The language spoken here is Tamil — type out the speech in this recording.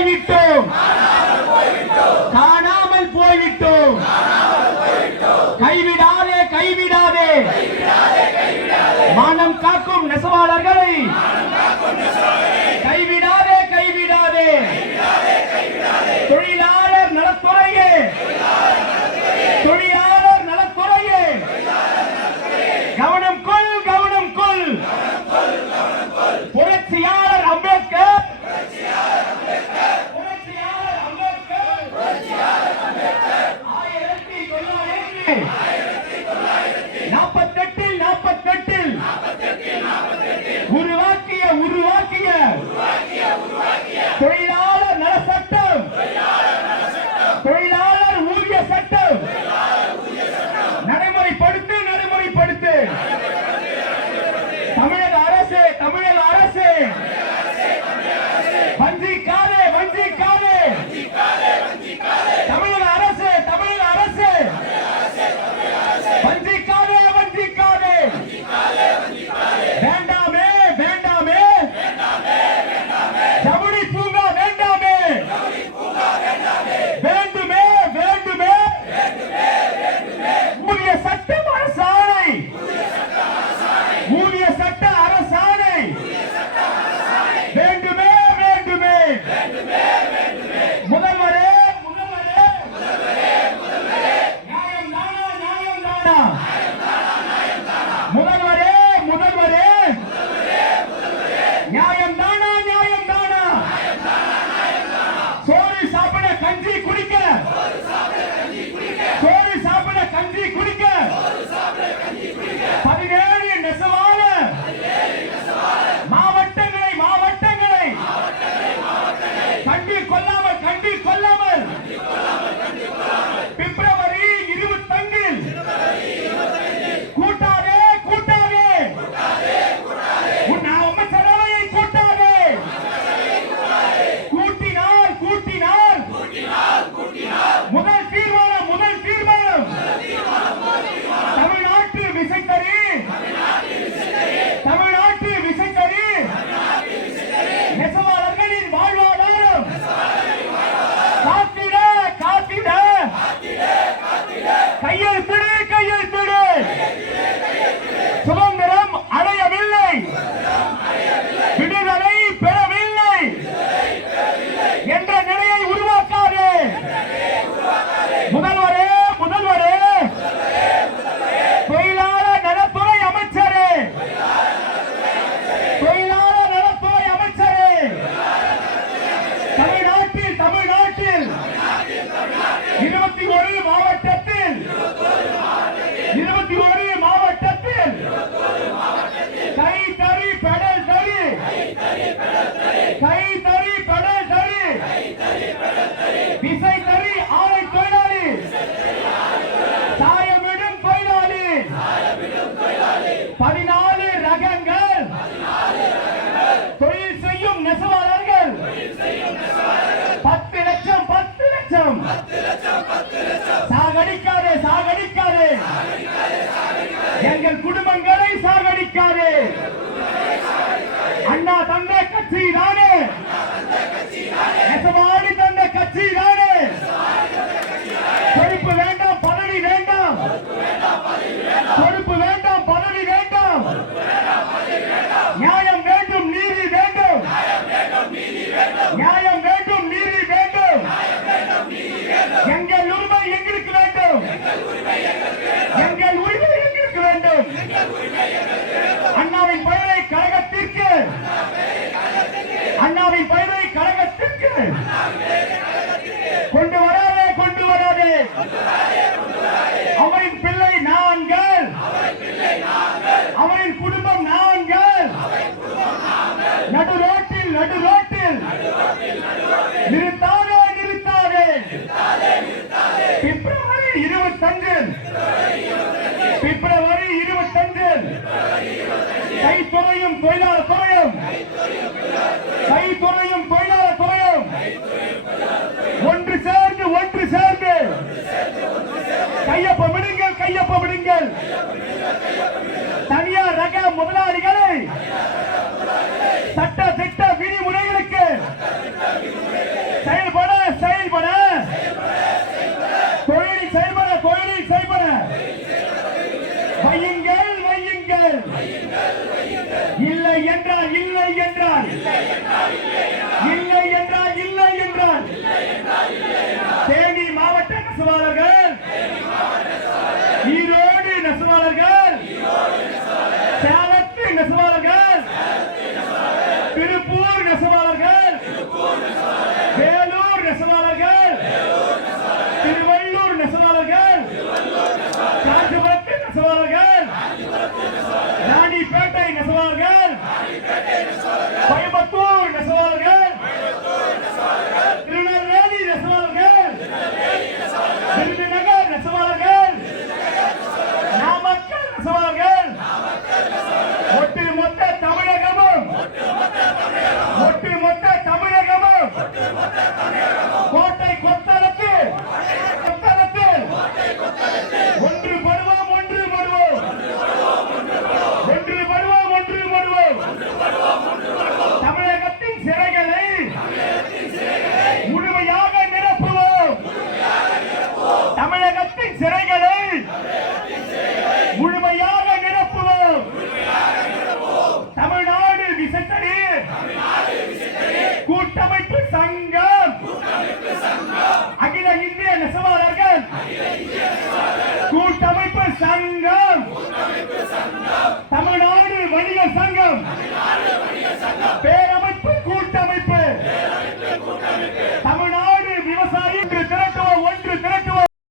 முறையிட்டு பதினாலு ரகங்கள். தொழில் செய்யும் நெசவாளர்கள். பத்து லட்சம் பத்து லட்சம். சாகடிக்காதே சாகடிக்காதே. எங்கள் குடும்பங்களை சாகடிக்காதே. அண்ணா தந்த கட்சி தானே. நெசவாடி தந்த கட்சி தானே. பொறுப்பு வேண்டாம் பதவி வேண்டாம். பொறுப்பு ரோட்டில் நடு ரோட்டில் நிறுத்தாதே நிறுத்தாதே. பிப்ரவரி இருபத்தஞ்சு. பிப்ரவரி இருபத்தஞ்சு. கைத்துறையும் தொழிலாளர் இல்லையா சங்கம். தமிழ்நாடு வணிக சங்கம்.